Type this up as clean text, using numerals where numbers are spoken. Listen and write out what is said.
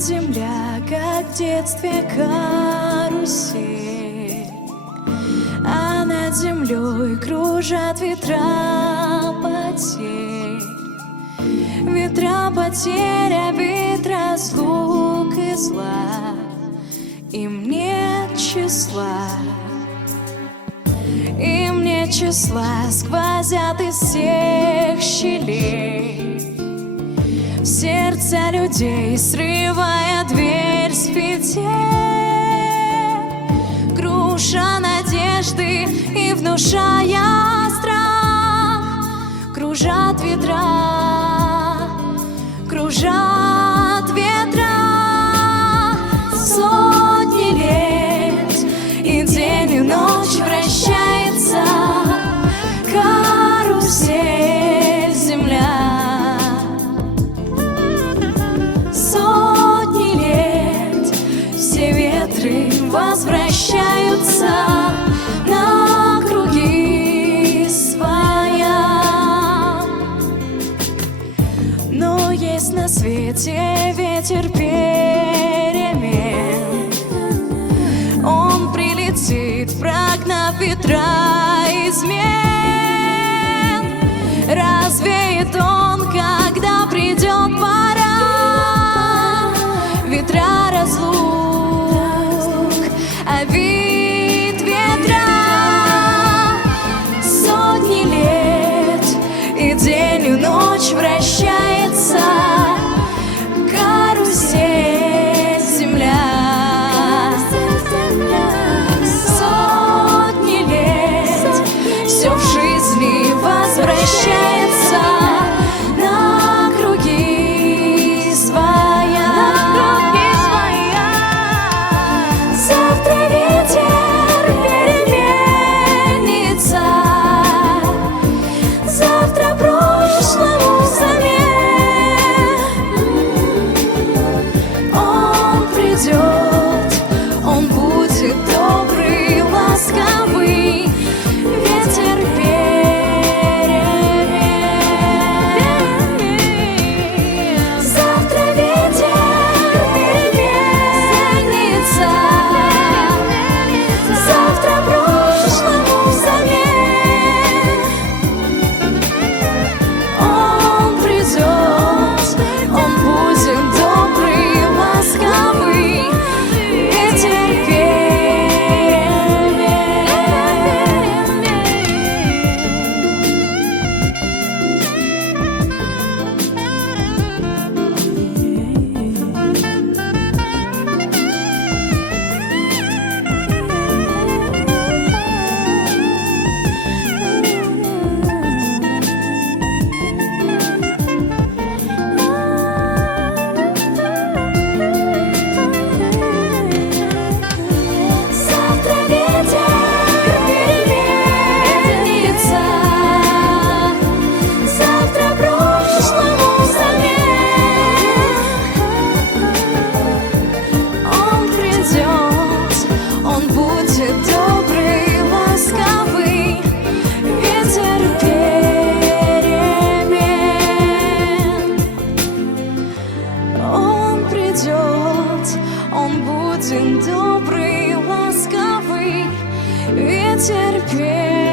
земля, как в детстве карусель, а над землей кружат ветра потерь. Ветра потеря, вид разлук и зла, им нет числа. Им нет числа, сквозят из всех щелей в сердце людей, срывая дверь с петель, круша надежды и внушая страх. Кружат ветра, кружат ветра, сотни лет, и день и ночь вращается карусель земля. Сотни лет, все ветры возвращаются на круги своя. Но есть на свете ветер перемен, он прилетит, прогнав ветра измен. Развеет он, когда придет пора, ветра разлук, а вид ветра. Сотни лет, и день и ночь вращается карусель земля. Сотни лет, все в жизни возвращается на круги своя. Завтра ветер переменится, завтра прошлому замен. Он придет, он будет добрый, ласковый, ветер перемен. Завтра ветер переменится, завтра прошлому замен. Он придет, он будет добрый, ласковый, ветер перемен. Завтра ветер переменится, завтра прошлому замен. Он придет, он будет добрый, ласковый, ветер перемен. Он придет, он будет добрый, ласковый, ветер перемен.